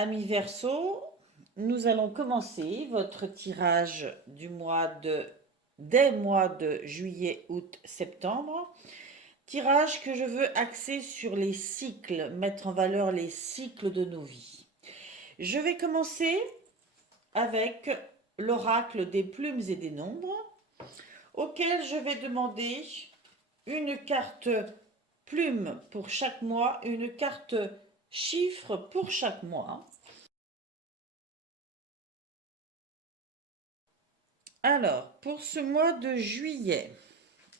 Amis Verseau, nous allons commencer votre tirage des mois de juillet, août, septembre. Tirage que je veux axer sur les cycles, mettre en valeur les cycles de nos vies. Je vais commencer avec l'oracle des plumes et des nombres, auquel je vais demander une carte plume pour chaque mois, une carte chiffre pour chaque mois. Alors, pour ce mois de juillet,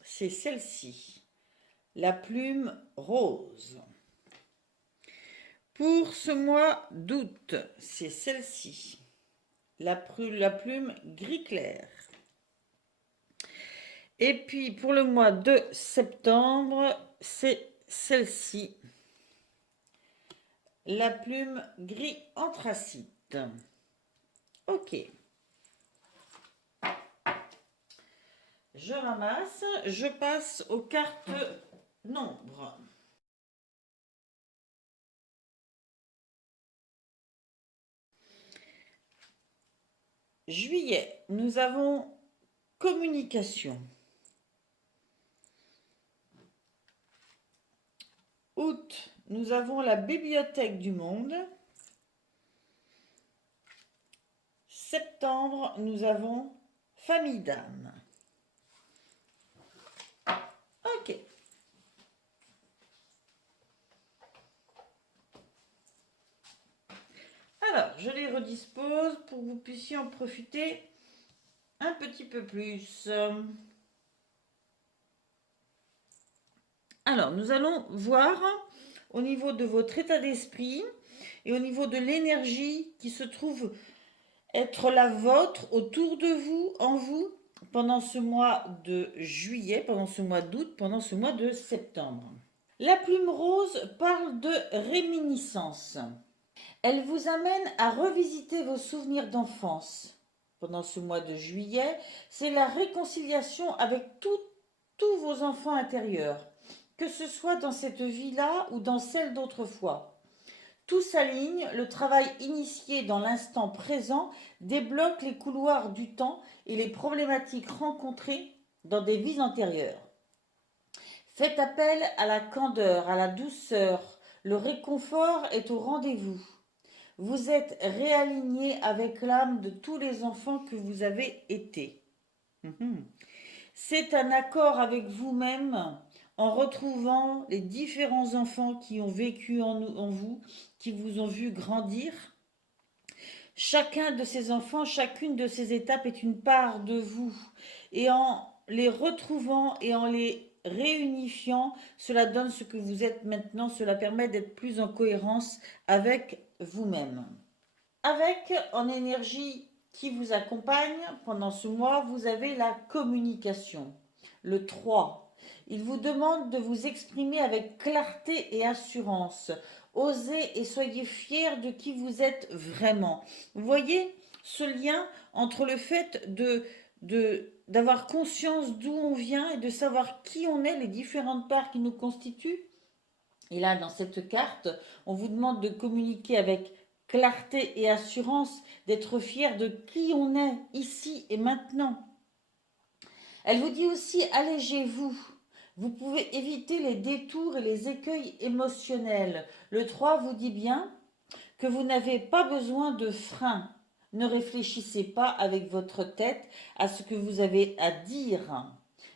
c'est celle-ci, la plume rose. Pour ce mois d'août, c'est celle-ci, la plume gris clair. Et puis pour le mois de septembre, c'est celle-ci, la plume gris anthracite. Ok. Je ramasse, je passe aux cartes nombres. Juillet, nous avons communication. Août, nous avons la bibliothèque du monde. Septembre, nous avons famille d'âme. Ok. Alors, je les redispose pour que vous puissiez en profiter un petit peu plus. Alors, nous allons voir au niveau de votre état d'esprit et au niveau de l'énergie qui se trouve être la vôtre autour de vous, en vous, pendant ce mois de juillet, pendant ce mois d'août, pendant ce mois de septembre. La plume rose parle de réminiscence. Elle vous amène à revisiter vos souvenirs d'enfance. Pendant ce mois de juillet, c'est la réconciliation avec tous vos enfants intérieurs, que ce soit dans cette vie-là ou dans celle d'autrefois. Tout s'aligne, le travail initié dans l'instant présent débloque les couloirs du temps et les problématiques rencontrées dans des vies antérieures. Faites appel à la candeur, à la douceur, le réconfort est au rendez-vous. Vous êtes réaligné avec l'âme de tous les enfants que vous avez été. C'est un accord avec vous-même en retrouvant les différents enfants qui ont vécu en vous, qui vous ont vu grandir. Chacun de ces enfants, chacune de ces étapes est une part de vous. Et en les retrouvant et en les réunifiant, cela donne ce que vous êtes maintenant, cela permet d'être plus en cohérence avec vous-même. Avec en énergie qui vous accompagne pendant ce mois, vous avez la communication. Le 3. Il vous demande de vous exprimer avec clarté et assurance. Osez et soyez fiers de qui vous êtes vraiment. Vous voyez ce lien entre le fait d'avoir conscience d'où on vient et de savoir qui on est, les différentes parts qui nous constituent. Et là, dans cette carte, on vous demande de communiquer avec clarté et assurance, d'être fier de qui on est ici et maintenant. Elle vous dit aussi, allégez-vous. Vous pouvez éviter les détours et les écueils émotionnels. Le 3 vous dit bien que vous n'avez pas besoin de frein. Ne réfléchissez pas avec votre tête à ce que vous avez à dire,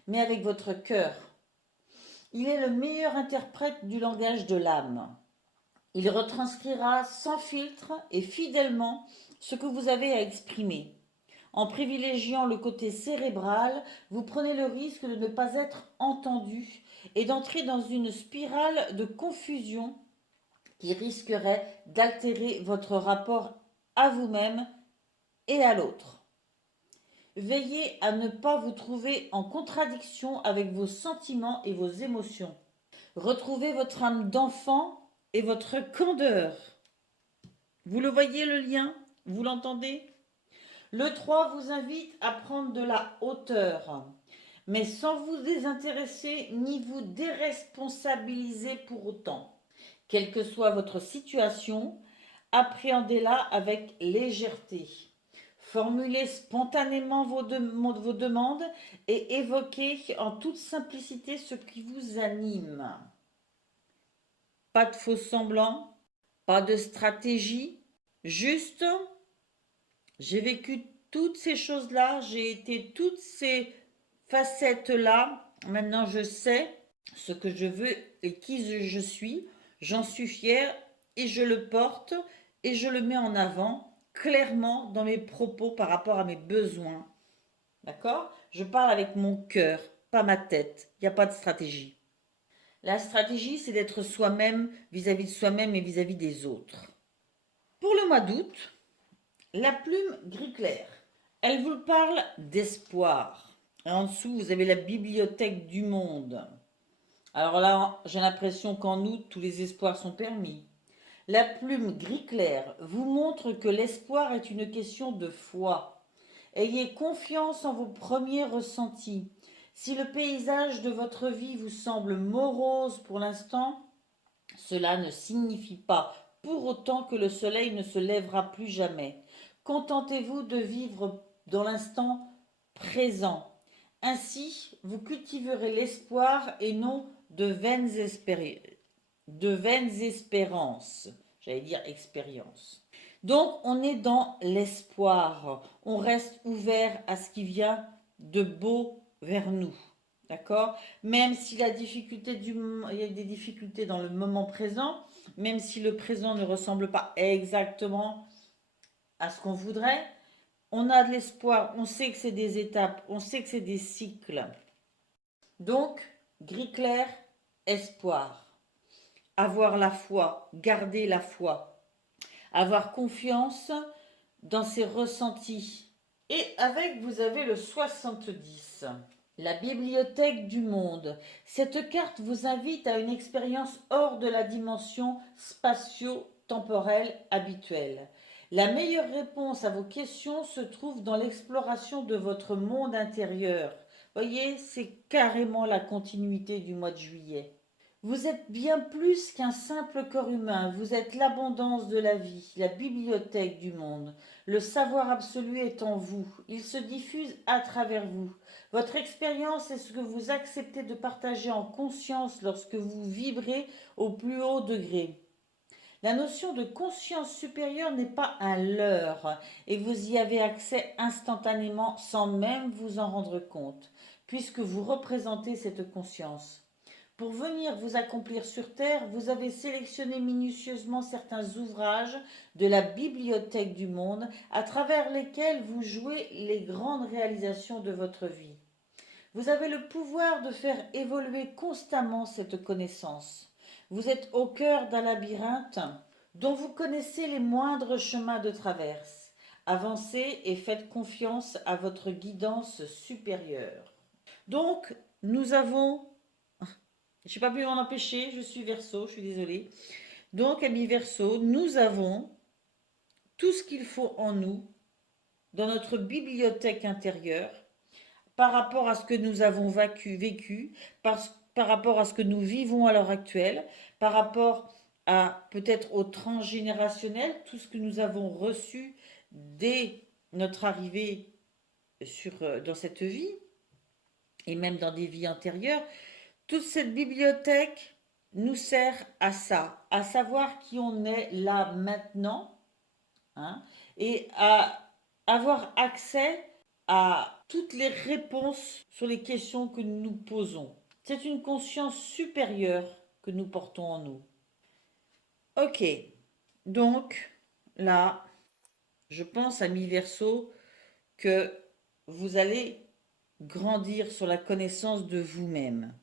mais avec votre cœur. Il est le meilleur interprète du langage de l'âme. Il retranscrira sans filtre et fidèlement ce que vous avez à exprimer. En privilégiant le côté cérébral, vous prenez le risque de ne pas être entendu et d'entrer dans une spirale de confusion qui risquerait d'altérer votre rapport à vous-même et à l'autre. Veillez à ne pas vous trouver en contradiction avec vos sentiments et vos émotions. Retrouvez votre âme d'enfant et votre candeur. Vous le voyez le lien? Vous l'entendez? Le 3 vous invite à prendre de la hauteur, mais sans vous désintéresser ni vous déresponsabiliser pour autant. Quelle que soit votre situation, appréhendez-la avec légèreté. Formulez spontanément vos demandes et évoquez en toute simplicité ce qui vous anime. Pas de faux semblants, pas de stratégie, juste, j'ai vécu toutes ces choses-là, j'ai été toutes ces facettes-là, maintenant je sais ce que je veux et qui je suis, j'en suis fière et je le porte et je le mets en avant clairement dans mes propos par rapport à mes besoins. D'accord? Je parle avec mon cœur, pas ma tête. Il n'y a pas de stratégie. La stratégie, c'est d'être soi-même vis-à-vis de soi-même et vis-à-vis des autres. Pour le mois d'août, la plume gris clair, elle vous parle d'espoir. Et en dessous, vous avez la bibliothèque du monde. Alors là, j'ai l'impression qu'en août, tous les espoirs sont permis. La plume gris clair vous montre que l'espoir est une question de foi. Ayez confiance en vos premiers ressentis. Si le paysage de votre vie vous semble morose pour l'instant, cela ne signifie pas pour autant que le soleil ne se lèvera plus jamais. Contentez-vous de vivre dans l'instant présent. Ainsi, vous cultiverez l'espoir et non de vaines espérances. J'allais dire expérience. Donc, on est dans l'espoir. On reste ouvert à ce qui vient de beau vers nous. D'accord? Même si il y a des difficultés dans le moment présent, même si le présent ne ressemble pas exactement à ce qu'on voudrait, on a de l'espoir, on sait que c'est des étapes, on sait que c'est des cycles. Donc, gris clair, espoir. Avoir la foi, garder la foi. Avoir confiance dans ses ressentis. Et avec, vous avez le 70. La bibliothèque du monde. Cette carte vous invite à une expérience hors de la dimension spatio-temporelle habituelle. La meilleure réponse à vos questions se trouve dans l'exploration de votre monde intérieur. Voyez, c'est carrément la continuité du mois de juillet. Vous êtes bien plus qu'un simple corps humain, vous êtes l'abondance de la vie, la bibliothèque du monde. Le savoir absolu est en vous, il se diffuse à travers vous. Votre expérience est ce que vous acceptez de partager en conscience lorsque vous vibrez au plus haut degré. La notion de conscience supérieure n'est pas un leurre et vous y avez accès instantanément sans même vous en rendre compte, puisque vous représentez cette conscience. Pour venir vous accomplir sur Terre, vous avez sélectionné minutieusement certains ouvrages de la bibliothèque du monde à travers lesquels vous jouez les grandes réalisations de votre vie. Vous avez le pouvoir de faire évoluer constamment cette connaissance. Vous êtes au cœur d'un labyrinthe dont vous connaissez les moindres chemins de traverse. Avancez et faites confiance à votre guidance supérieure. Donc, nous avons... Je n'ai pas pu m'en empêcher, je suis Verseau, je suis désolée. Donc, amis Verseau, nous avons tout ce qu'il faut en nous, dans notre bibliothèque intérieure, par rapport à ce que nous avons vécu, par rapport à ce que nous vivons à l'heure actuelle, par rapport à peut-être au transgénérationnel, tout ce que nous avons reçu dès notre arrivée dans cette vie, et même dans des vies antérieures. Toute cette bibliothèque nous sert à ça, à savoir qui on est là maintenant, hein, et à avoir accès à toutes les réponses sur les questions que nous nous posons. C'est une conscience supérieure que nous portons en nous. Ok, donc là, je pense à mi-verso que vous allez grandir sur la connaissance de vous-même.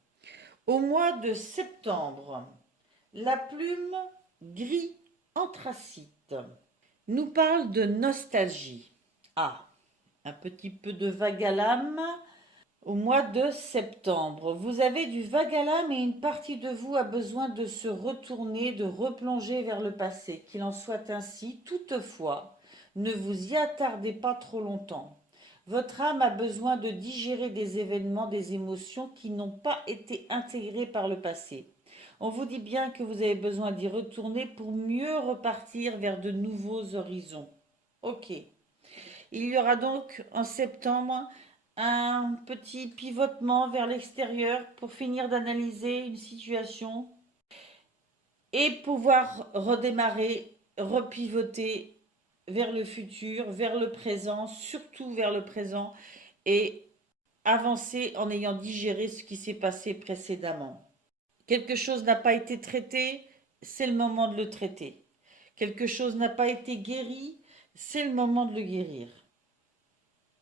Au mois de septembre, la plume gris anthracite nous parle de nostalgie. Ah, un petit peu de vague à l'âme. Au mois de septembre, vous avez du vague à l'âme et une partie de vous a besoin de se retourner, de replonger vers le passé. Qu'il en soit ainsi, toutefois, ne vous y attardez pas trop longtemps. Votre âme a besoin de digérer des événements, des émotions qui n'ont pas été intégrées par le passé. On vous dit bien que vous avez besoin d'y retourner pour mieux repartir vers de nouveaux horizons. Ok. Il y aura donc en septembre un petit pivotement vers l'extérieur pour finir d'analyser une situation et pouvoir redémarrer, repivoter vers le futur, vers le présent, surtout vers le présent, et avancer en ayant digéré ce qui s'est passé précédemment. Quelque chose n'a pas été traité, c'est le moment de le traiter. Quelque chose n'a pas été guéri, c'est le moment de le guérir.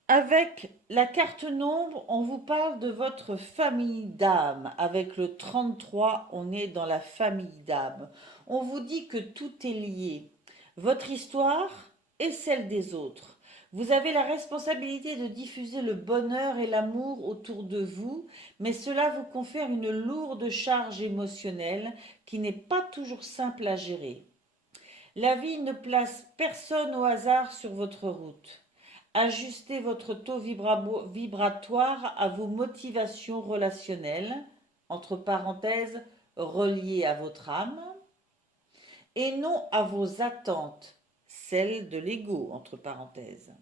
Avec la carte nombre, on vous parle de votre famille d'âme. Avec le 33, on est dans la famille d'âme. On vous dit que tout est lié. Votre histoire et celle des autres. Vous avez la responsabilité de diffuser le bonheur et l'amour autour de vous, mais cela vous confère une lourde charge émotionnelle qui n'est pas toujours simple à gérer. La vie ne place personne au hasard sur votre route. Ajustez votre taux vibratoire à vos motivations relationnelles, entre parenthèses, reliées à votre âme, et non à vos attentes, celles de l'ego, entre parenthèses.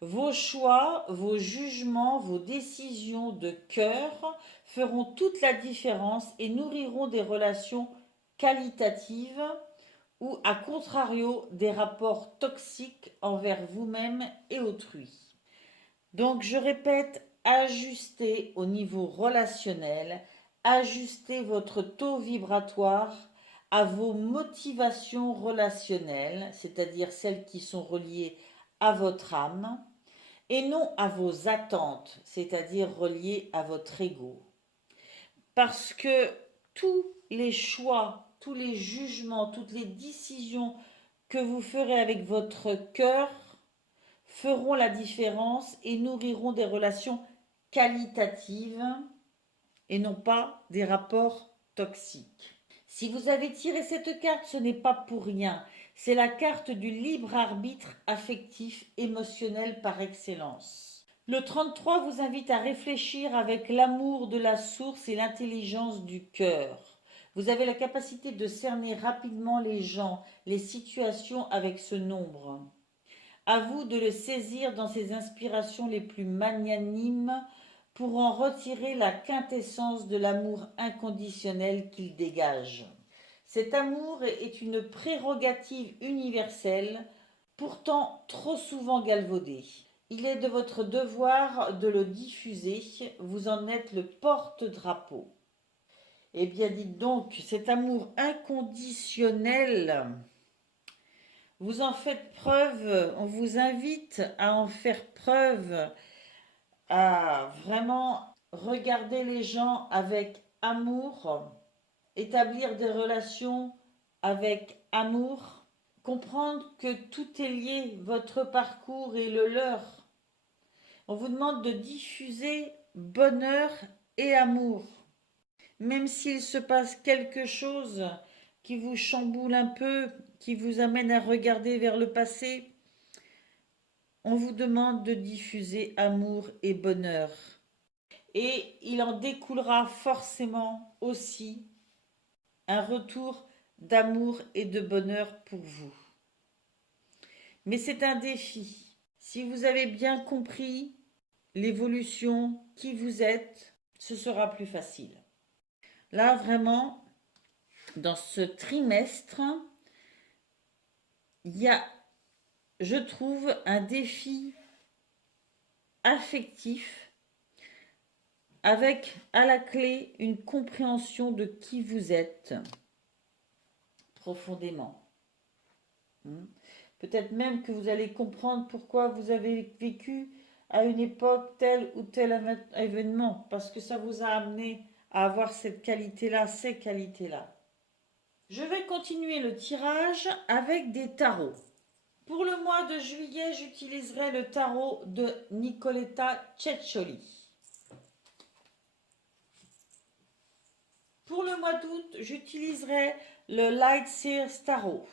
Vos choix, vos jugements, vos décisions de cœur feront toute la différence et nourriront des relations qualitatives ou, à contrario, des rapports toxiques envers vous-même et autrui. Donc, je répète, ajustez au niveau relationnel, ajustez votre taux vibratoire à vos motivations relationnelles, c'est-à-dire celles qui sont reliées à votre âme, et non à vos attentes, c'est-à-dire reliées à votre ego. Parce que tous les choix, tous les jugements, toutes les décisions que vous ferez avec votre cœur feront la différence et nourriront des relations qualitatives et non pas des rapports toxiques. Si vous avez tiré cette carte, ce n'est pas pour rien. C'est la carte du libre arbitre affectif émotionnel par excellence. Le 33 vous invite à réfléchir avec l'amour de la source et l'intelligence du cœur. Vous avez la capacité de cerner rapidement les gens, les situations avec ce nombre. À vous de le saisir dans ses inspirations les plus magnanimes pour en retirer la quintessence de l'amour inconditionnel qu'il dégage. Cet amour est une prérogative universelle, pourtant trop souvent galvaudée. Il est de votre devoir de le diffuser, vous en êtes le porte-drapeau. Eh bien, dites donc, cet amour inconditionnel, vous en faites preuve, on vous invite à en faire preuve, à vraiment regarder les gens avec amour, établir des relations avec amour, comprendre que tout est lié, votre parcours et le leur. On vous demande de diffuser bonheur et amour. Même s'il se passe quelque chose qui vous chamboule un peu, qui vous amène à regarder vers le passé, on vous demande de diffuser amour et bonheur. Et il en découlera forcément aussi un retour d'amour et de bonheur pour vous. Mais c'est un défi. Si vous avez bien compris l'évolution, qui vous êtes, ce sera plus facile. Là, vraiment, dans ce trimestre, il y a, je trouve, un défi affectif avec à la clé une compréhension de qui vous êtes profondément. Peut-être même que vous allez comprendre pourquoi vous avez vécu à une époque tel ou tel événement, parce que ça vous a amené à avoir cette qualité-là, ces qualités-là. Je vais continuer le tirage avec des tarots. Pour le mois de juillet, j'utiliserai le tarot de Nicoletta Ceccioli. Pour le mois d'août, j'utiliserai le Light Sears Tarot.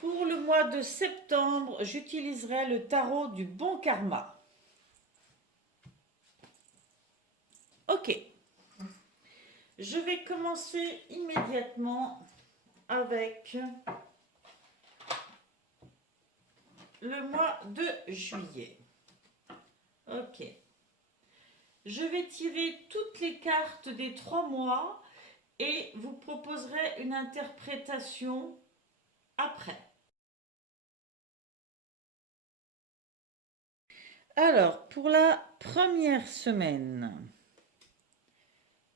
Pour le mois de septembre, j'utiliserai le tarot du bon karma. Ok. Je vais commencer immédiatement avec le mois de juillet. Ok. Je vais tirer toutes les cartes des 3 mois et vous proposerai une interprétation après. Alors, pour la première semaine,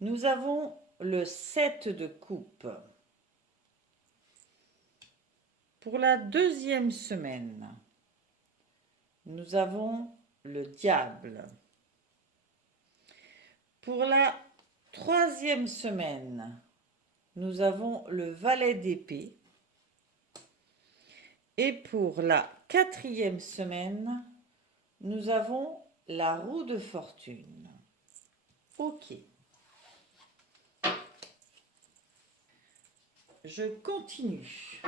nous avons le 7 de coupe. Pour la deuxième semaine, nous avons le diable. Pour la troisième semaine, nous avons le valet d'épée. Et pour la quatrième semaine, nous avons la roue de fortune. Ok. Je continue.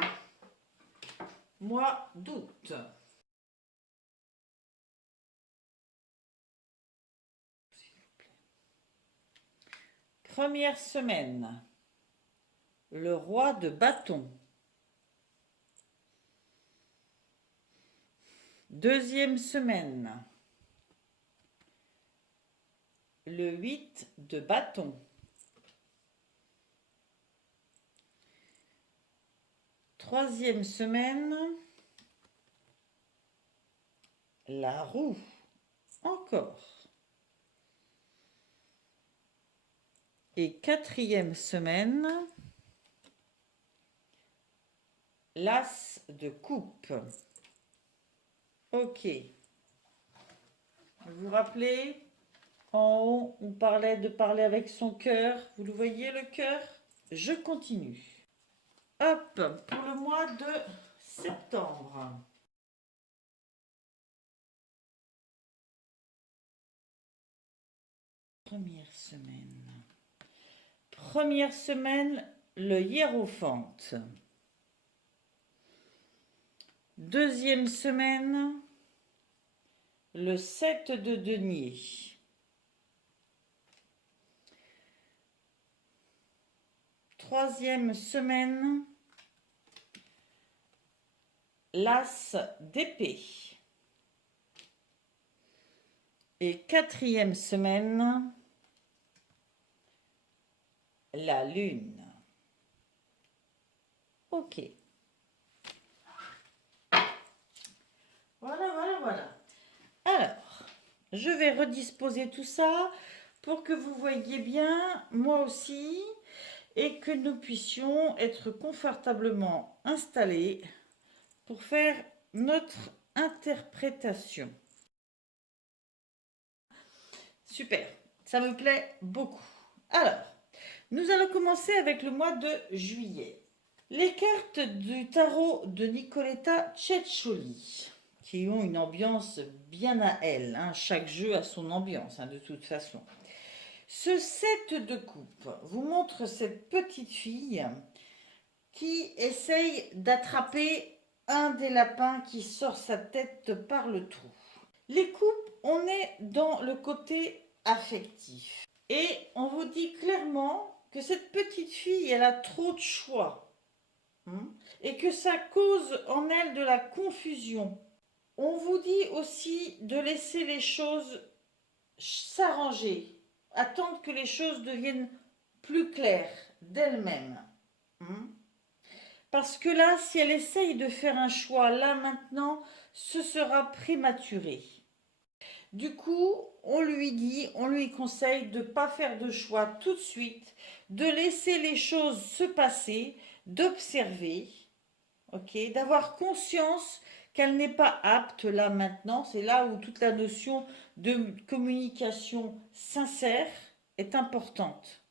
Mois d'août. Première semaine, le roi de bâton. Deuxième semaine, le 8 de bâton. Troisième semaine, la roue. Encore. Et quatrième semaine, l'as de coupe. Ok. Vous vous rappelez, en haut, on parlait de parler avec son cœur. Vous le voyez, le cœur? Je continue. Hop, pour le mois de septembre. Première semaine. Première semaine, le hiérophante. Deuxième semaine, le 7 de denier. Troisième semaine, l'as d'épée. Et quatrième semaine, la lune. Ok. Voilà. Alors, je vais redisposer tout ça pour que vous voyiez bien, moi aussi, et que nous puissions être confortablement installés pour faire notre interprétation. Super, ça me plaît beaucoup. Alors, nous allons commencer avec le mois de juillet. Les cartes du tarot de Nicoletta Ceccioli, qui ont une ambiance bien à elles. Hein. Chaque jeu a son ambiance, hein, de toute façon. Ce 7 de coupe vous montre cette petite fille qui essaye d'attraper un des lapins qui sort sa tête par le trou. Les coupes, on est dans le côté affectif. Et on vous dit clairement que cette petite fille, elle a trop de choix. Et que ça cause en elle de la confusion. On vous dit aussi de laisser les choses s'arranger, attendre que les choses deviennent plus claires d'elles-mêmes. Parce que là, si elle essaye de faire un choix là maintenant, ce sera prématuré. Du coup, on lui conseille de ne pas faire de choix tout de suite, de laisser les choses se passer, d'observer, ok, d'avoir conscience qu'elle n'est pas apte là maintenant. C'est là où toute la notion de communication sincère est importante.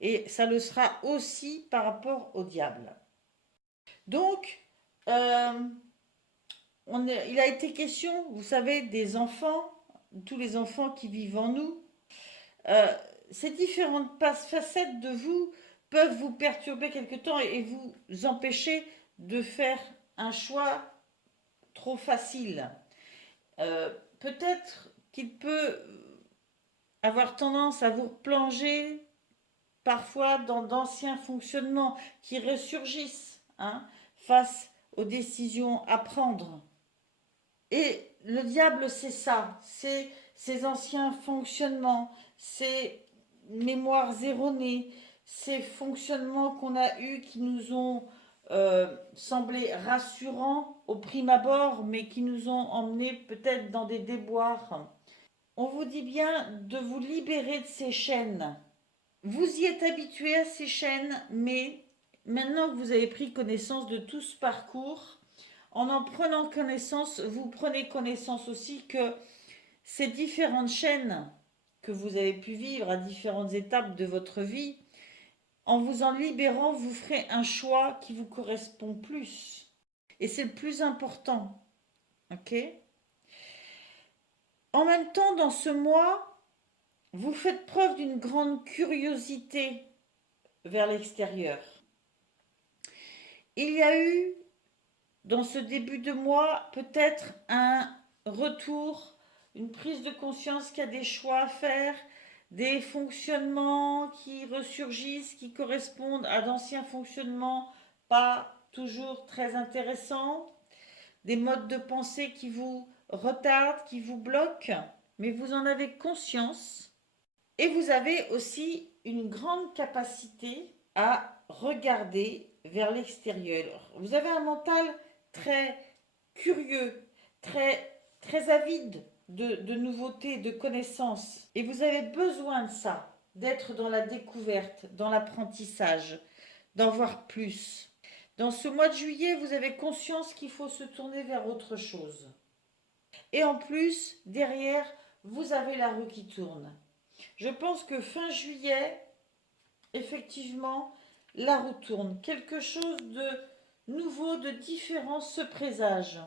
Et ça le sera aussi par rapport au diable. Donc, il a été question, vous savez, des enfants, tous les enfants qui vivent en nous. Ces différentes facettes de vous peuvent vous perturber quelque temps et vous empêcher de faire un choix trop facile. Peut-être qu'il peut avoir tendance à vous replonger parfois dans d'anciens fonctionnements qui ressurgissent, hein, face aux décisions à prendre. Et le diable, c'est ça, c'est ces anciens fonctionnements, ces mémoires erronées, ces fonctionnements qu'on a eus qui nous ont semblé rassurants au prime abord, mais qui nous ont emmenés peut-être dans des déboires. On vous dit bien de vous libérer de ces chaînes. Vous y êtes habitué à ces chaînes, mais maintenant que vous avez pris connaissance de tout ce parcours, en prenant connaissance, vous prenez connaissance aussi que ces différentes chaînes que vous avez pu vivre à différentes étapes de votre vie, en vous en libérant, vous ferez un choix qui vous correspond plus. Et c'est le plus important. Ok? En même temps, dans ce mois, vous faites preuve d'une grande curiosité vers l'extérieur. Il y a eu, dans ce début de mois, peut-être un retour, une prise de conscience qu'il y a des choix à faire, des fonctionnements qui ressurgissent, qui correspondent à d'anciens fonctionnements pas toujours très intéressants, des modes de pensée qui vous retardent, qui vous bloquent, mais vous en avez conscience. Et vous avez aussi une grande capacité à regarder vers l'extérieur. Vous avez un mental très curieux, très avide de nouveautés, de connaissances. Et vous avez besoin de ça, d'être dans la découverte, dans l'apprentissage, d'en voir plus. Dans ce mois de juillet, vous avez conscience qu'il faut se tourner vers autre chose. Et en plus, derrière, vous avez la roue qui tourne. Je pense que fin juillet, effectivement, la roue tourne. Quelque chose de nouveau, de différent se présage.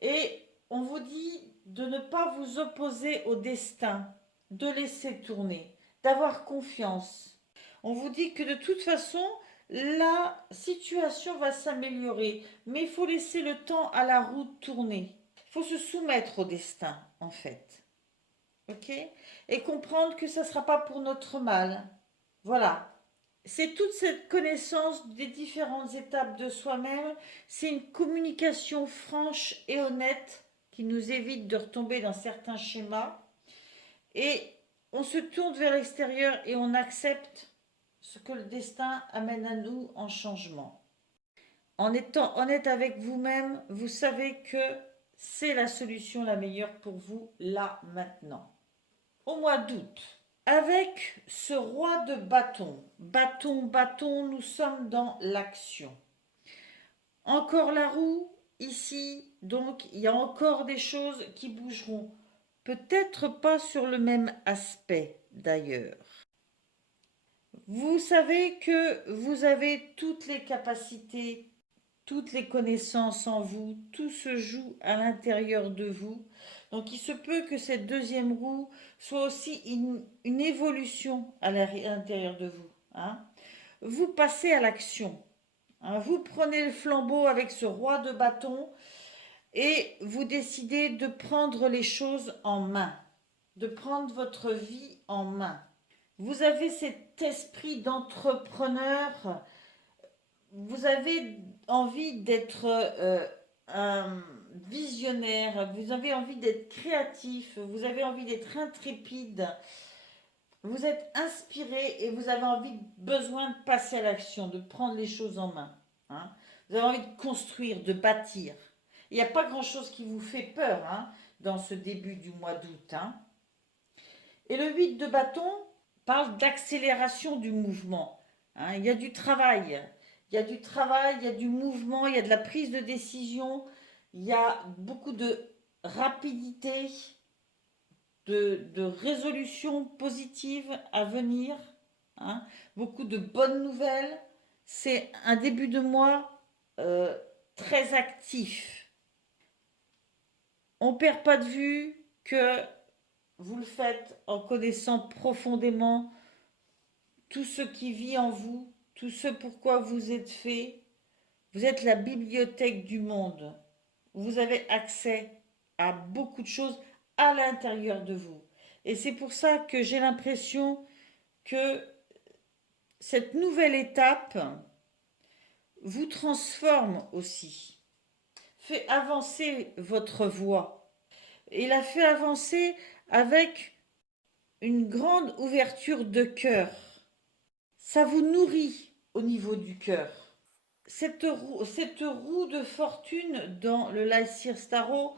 Et on vous dit de ne pas vous opposer au destin, de laisser tourner, d'avoir confiance. On vous dit que de toute façon, la situation va s'améliorer, mais il faut laisser le temps à la roue tourner. Il faut se soumettre au destin, en fait. Ok? Et comprendre que ça ne sera pas pour notre mal. Voilà. C'est toute cette connaissance des différentes étapes de soi-même. C'est une communication franche et honnête qui nous évite de retomber dans certains schémas. Et on se tourne vers l'extérieur et on accepte ce que le destin amène à nous en changement. En étant honnête avec vous-même, vous savez que c'est la solution la meilleure pour vous là, maintenant. Au mois d'août, avec ce roi de bâton, nous sommes dans l'action. Encore la roue, ici, donc il y a encore des choses qui bougeront. Peut-être pas sur le même aspect d'ailleurs. Vous savez que vous avez toutes les capacités, toutes les connaissances en vous, tout se joue à l'intérieur de vous. Donc il se peut que cette deuxième roue soit aussi une évolution à l'intérieur de vous. Hein. Vous passez à l'action. Hein. Vous prenez le flambeau avec ce roi de bâton et vous décidez de prendre les choses en main, de prendre votre vie en main. Vous avez cet esprit d'entrepreneur, vous avez envie d'être un visionnaire, vous avez envie d'être créatif, vous avez envie d'être intrépide, vous êtes inspiré et vous avez besoin de passer à l'action, de prendre les choses en main. Hein. Vous avez envie de construire, de bâtir. Il n'y a pas grand-chose qui vous fait peur hein, dans ce début du mois d'août. Hein. Et le 8 de bâton parle d'accélération du mouvement. Hein. Il y a du travail. Il y a du travail, il y a du mouvement, il y a de la prise de décision, il y a beaucoup de rapidité, de résolution positive à venir, hein, beaucoup de bonnes nouvelles. C'est un début de mois très actif. On ne perd pas de vue que vous le faites en connaissant profondément tout ce qui vit en vous, tout ce pourquoi vous êtes fait. Vous êtes la bibliothèque du monde. Vous avez accès à beaucoup de choses à l'intérieur de vous. Et c'est pour ça que j'ai l'impression que cette nouvelle étape vous transforme aussi, fait avancer votre voix. Et la fait avancer avec une grande ouverture de cœur. Ça vous nourrit au niveau du cœur. Cette roue de fortune dans le Lycir Starro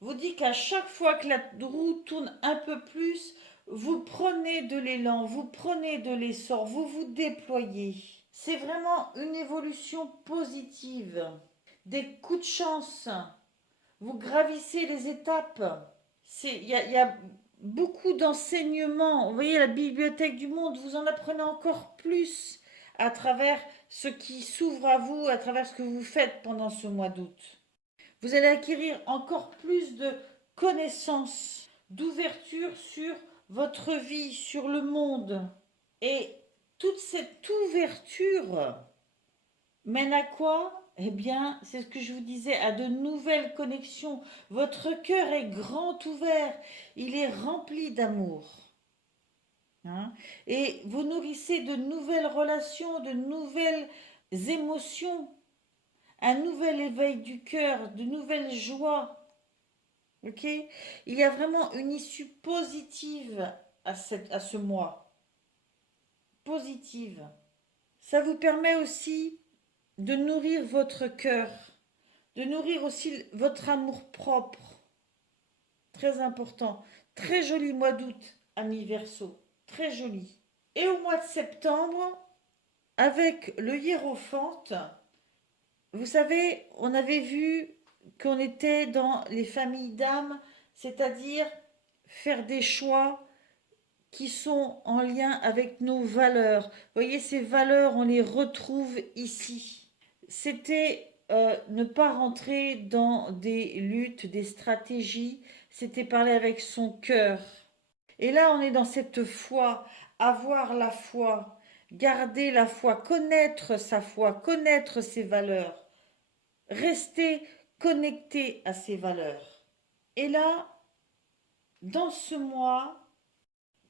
vous dit qu'à chaque fois que la roue tourne un peu plus, vous prenez de l'élan, vous prenez de l'essor, vous vous déployez. C'est vraiment une évolution positive, des coups de chance. Vous gravissez les étapes. Il y a beaucoup d'enseignements. Vous voyez, la bibliothèque du monde, vous en apprenez encore plus à travers ce qui s'ouvre à vous, à travers ce que vous faites pendant ce mois d'août. Vous allez acquérir encore plus de connaissances, d'ouverture sur votre vie, sur le monde. Et toute cette ouverture mène à quoi? Eh bien, c'est ce que je vous disais, à de nouvelles connexions. Votre cœur est grand ouvert, il est rempli d'amour. Hein. Et vous nourrissez de nouvelles relations, de nouvelles émotions, un nouvel éveil du cœur, de nouvelles joies. Ok? Il y a vraiment une issue positive à ce mois. Positive. Ça vous permet aussi de nourrir votre cœur, de nourrir aussi votre amour-propre. Très important. Très joli mois d'août, ami Verseau. Très joli. Et au mois de septembre, avec le hiérophante, vous savez, on avait vu qu'on était dans les familles d'âmes, c'est-à-dire faire des choix qui sont en lien avec nos valeurs. Vous voyez, ces valeurs, on les retrouve ici. C'était ne pas rentrer dans des luttes, des stratégies, c'était parler avec son cœur. Et là, on est dans cette foi, avoir la foi, garder la foi, connaître sa foi, connaître ses valeurs, rester connecté à ses valeurs. Et là, dans ce mois,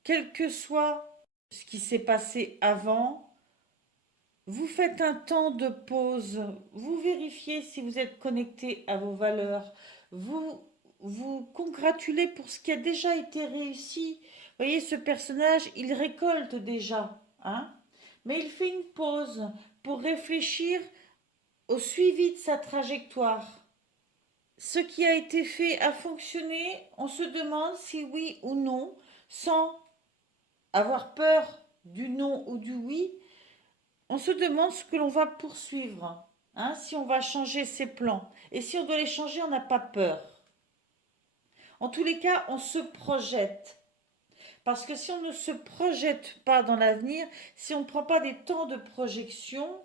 quel que soit ce qui s'est passé avant, vous faites un temps de pause, vous vérifiez si vous êtes connecté à vos valeurs, vous vous congratulez pour ce qui a déjà été réussi. Vous voyez, ce personnage, il récolte déjà, hein, mais il fait une pause pour réfléchir au suivi de sa trajectoire. Ce qui a été fait a fonctionné, on se demande si oui ou non, sans avoir peur du non ou du oui, on se demande ce que l'on va poursuivre, hein, si on va changer ses plans. Et si on doit les changer, on n'a pas peur. En tous les cas, on se projette. Parce que si on ne se projette pas dans l'avenir, si on ne prend pas des temps de projection,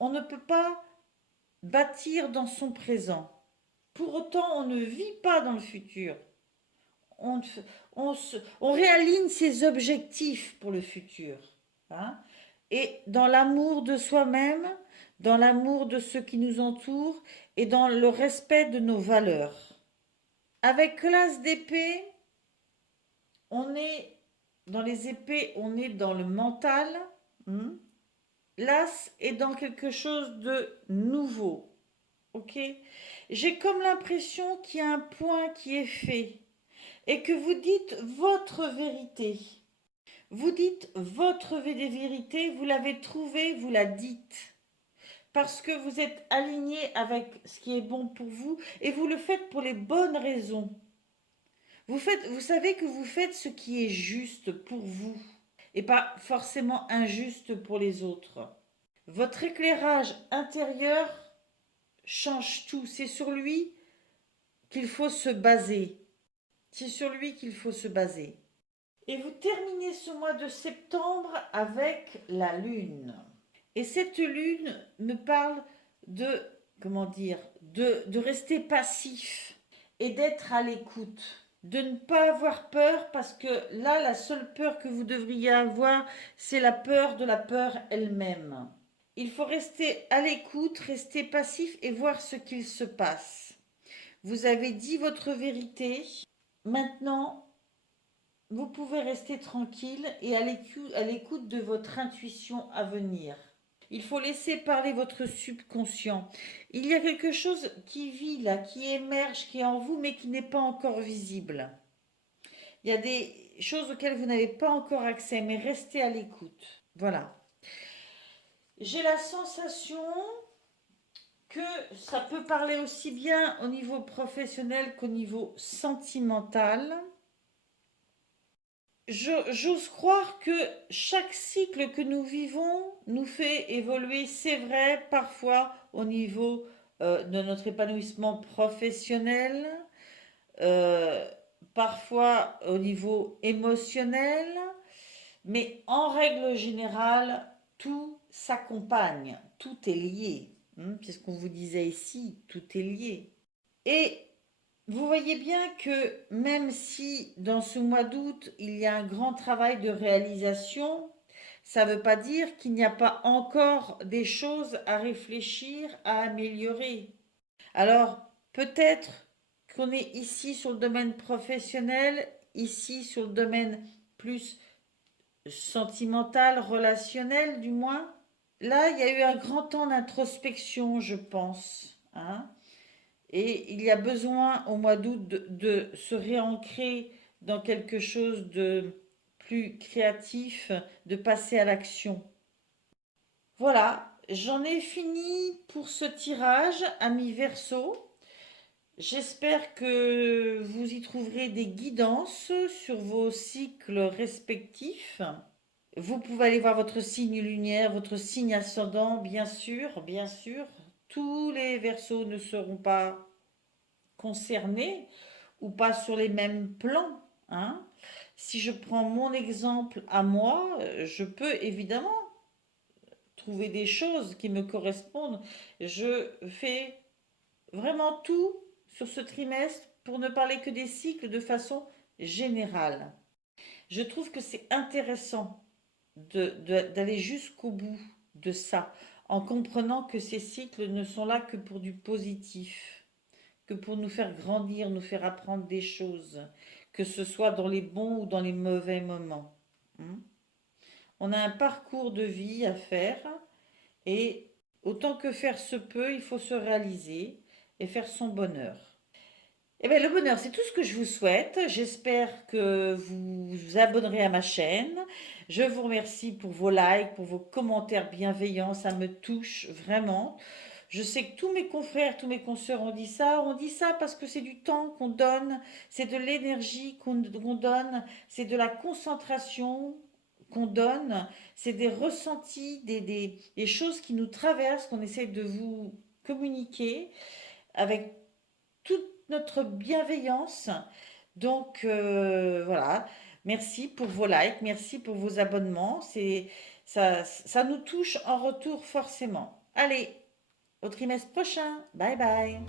on ne peut pas bâtir dans son présent. Pour autant, on ne vit pas dans le futur. On réaligne ses objectifs pour le futur. Hein. Et dans l'amour de soi-même, dans l'amour de ceux qui nous entourent et dans le respect de nos valeurs. Avec l'as d'épée, on est dans les épées, on est dans le mental. L'as est dans quelque chose de nouveau. Ok? J'ai comme l'impression qu'il y a un point qui est fait et que vous dites votre vérité. Vous dites votre vérité, vous l'avez trouvée, vous la dites. Parce que vous êtes aligné avec ce qui est bon pour vous et vous le faites pour les bonnes raisons. Vous savez que vous faites ce qui est juste pour vous et pas forcément injuste pour les autres. Votre éclairage intérieur change tout. C'est sur lui qu'il faut se baser. C'est sur lui qu'il faut se baser. Et vous terminez ce mois de septembre avec la lune. Et cette lune me parle de, comment dire, de rester passif et d'être à l'écoute. De ne pas avoir peur parce que là, la seule peur que vous devriez avoir, c'est la peur de la peur elle-même. Il faut rester à l'écoute, rester passif et voir ce qu'il se passe. Vous avez dit votre vérité. Maintenant, vous pouvez rester tranquille et à l'écoute de votre intuition à venir. Il faut laisser parler votre subconscient. Il y a quelque chose qui vit là, qui émerge, qui est en vous, mais qui n'est pas encore visible. Il y a des choses auxquelles vous n'avez pas encore accès, mais restez à l'écoute. Voilà. J'ai la sensation que ça peut parler aussi bien au niveau professionnel qu'au niveau sentimental. J'ose croire que chaque cycle que nous vivons nous fait évoluer, c'est vrai, parfois au niveau de notre épanouissement professionnel, euh, parfois au niveau émotionnel, mais en règle générale, tout s'accompagne, tout est lié. C'est ce qu'on vous disait ici, tout est lié. Et vous voyez bien que même si dans ce mois d'août, il y a un grand travail de réalisation, ça ne veut pas dire qu'il n'y a pas encore des choses à réfléchir, à améliorer. Alors, peut-être qu'on est ici sur le domaine professionnel, ici sur le domaine plus sentimental, relationnel du moins. Là, il y a eu un grand temps d'introspection, je pense, hein. Et il y a besoin au mois d'août de se réancrer dans quelque chose de plus créatif, de passer à l'action. Voilà, j'en ai fini pour ce tirage, amis Verseau. J'espère que vous y trouverez des guidances sur vos cycles respectifs. Vous pouvez aller voir votre signe lunaire, votre signe ascendant, bien sûr, bien sûr. Tous les Verseaux ne seront pas concernés ou pas sur les mêmes plans, hein. Si je prends mon exemple à moi, je peux évidemment trouver des choses qui me correspondent. Je fais vraiment tout sur ce trimestre pour ne parler que des cycles de façon générale. Je trouve que c'est intéressant d'aller jusqu'au bout de ça, en comprenant que ces cycles ne sont là que pour du positif, que pour nous faire grandir, nous faire apprendre des choses, que ce soit dans les bons ou dans les mauvais moments. Hmm. On a un parcours de vie à faire et autant que faire se peut, il faut se réaliser et faire son bonheur. Eh bien, le bonheur, c'est tout ce que je vous souhaite. J'espère que vous vous abonnerez à ma chaîne. Je vous remercie pour vos likes, pour vos commentaires bienveillants. Ça me touche vraiment. Je sais que tous mes confrères, tous mes consoeurs ont dit ça. On dit ça parce que c'est du temps qu'on donne, c'est de l'énergie qu'on donne, c'est de la concentration qu'on donne, c'est des ressentis, des choses qui nous traversent, qu'on essaie de vous communiquer avec toute notre bienveillance. Donc voilà, merci pour vos likes, merci pour vos abonnements. Ça nous touche en retour forcément. Allez, au trimestre prochain. Bye bye.